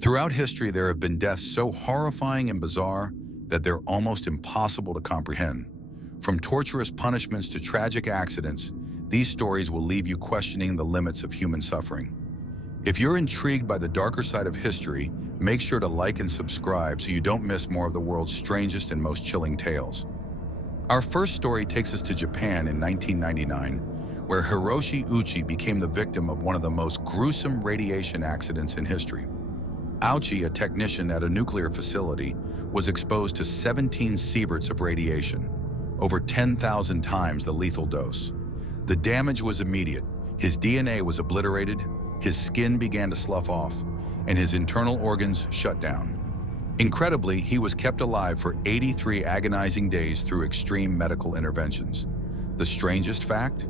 Throughout history, there have been deaths so horrifying and bizarre that they're almost impossible to comprehend. From torturous punishments to tragic accidents, these stories will leave you questioning the limits of human suffering. If you're intrigued by the darker side of history, make sure to like and subscribe so you don't miss more of the world's strangest and most chilling tales. Our first story takes us to Japan in 1999, where Hiroshi Ouchi became the victim of one of the most gruesome radiation accidents in history. Ouchi, a technician at a nuclear facility, was exposed to 17 sieverts of radiation, over 10,000 times the lethal dose. The damage was immediate. His DNA was obliterated, his skin began to slough off, and his internal organs shut down. Incredibly, he was kept alive for 83 agonizing days through extreme medical interventions. The strangest fact?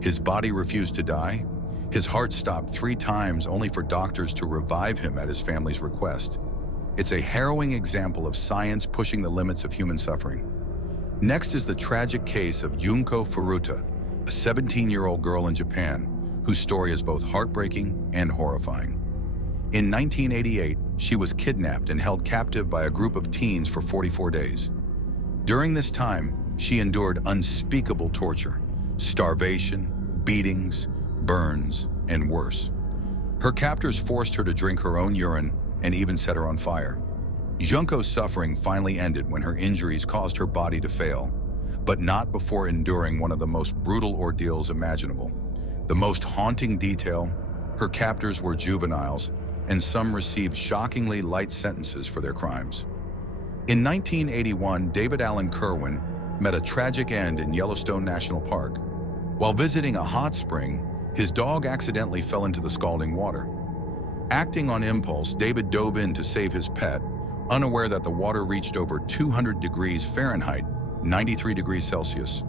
His body refused to die. His heart stopped 3 times only for doctors to revive him at his family's request. It's a harrowing example of science pushing the limits of human suffering. Next is the tragic case of Junko Furuta, a 17-year-old girl in Japan, whose story is both heartbreaking and horrifying. In 1988, she was kidnapped and held captive by a group of teens for 44 days. During this time, she endured unspeakable torture, starvation, beatings, burns, and worse. Her captors forced her to drink her own urine and even set her on fire. Junko's suffering finally ended when her injuries caused her body to fail, but not before enduring one of the most brutal ordeals imaginable. The most haunting detail, her captors were juveniles, and some received shockingly light sentences for their crimes. In 1981, David Allen Kirwan met a tragic end in Yellowstone National Park. While visiting a hot spring, his dog accidentally fell into the scalding water. Acting on impulse, David dove in to save his pet, unaware that the water reached over 200 degrees Fahrenheit, 93 degrees Celsius.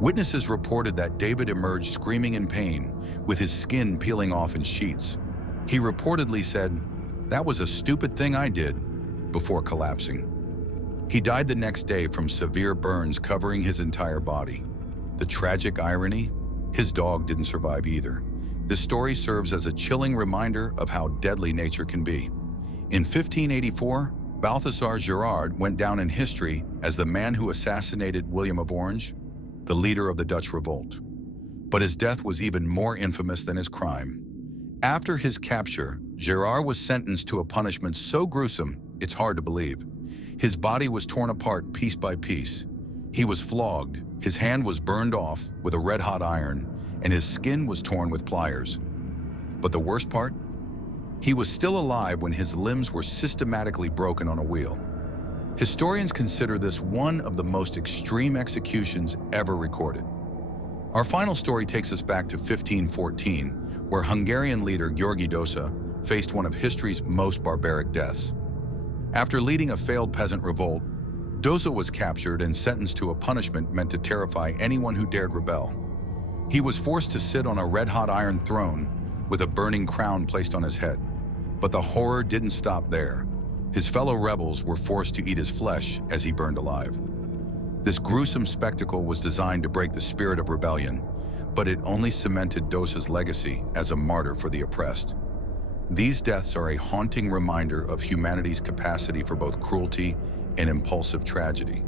Witnesses reported that David emerged screaming in pain, with his skin peeling off in sheets. He reportedly said, "That was a stupid thing I did," before collapsing. He died the next day from severe burns covering his entire body. The tragic irony? His dog didn't survive either. This story serves as a chilling reminder of how deadly nature can be. In 1584, Balthasar Gérard went down in history as the man who assassinated William of Orange, the leader of the Dutch revolt. But his death was even more infamous than his crime. After his capture, Gérard was sentenced to a punishment so gruesome, it's hard to believe. His body was torn apart piece by piece. He was flogged, his hand was burned off with a red-hot iron, and his skin was torn with pliers. But the worst part? He was still alive when his limbs were systematically broken on a wheel. Historians consider this one of the most extreme executions ever recorded. Our final story takes us back to 1514, where Hungarian leader György Dózsa faced one of history's most barbaric deaths. After leading a failed peasant revolt, Dózsa was captured and sentenced to a punishment meant to terrify anyone who dared rebel. He was forced to sit on a red-hot iron throne with a burning crown placed on his head. But the horror didn't stop there. His fellow rebels were forced to eat his flesh as he burned alive. This gruesome spectacle was designed to break the spirit of rebellion, but it only cemented Dózsa's legacy as a martyr for the oppressed. These deaths are a haunting reminder of humanity's capacity for both cruelty and impulsive tragedy.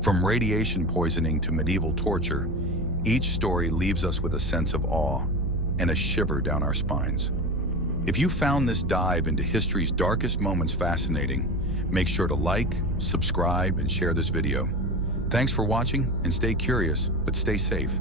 From radiation poisoning to medieval torture, each story leaves us with a sense of awe and a shiver down our spines. If you found this dive into history's darkest moments fascinating, make sure to like, subscribe, and share this video. Thanks for watching, and stay curious, but stay safe.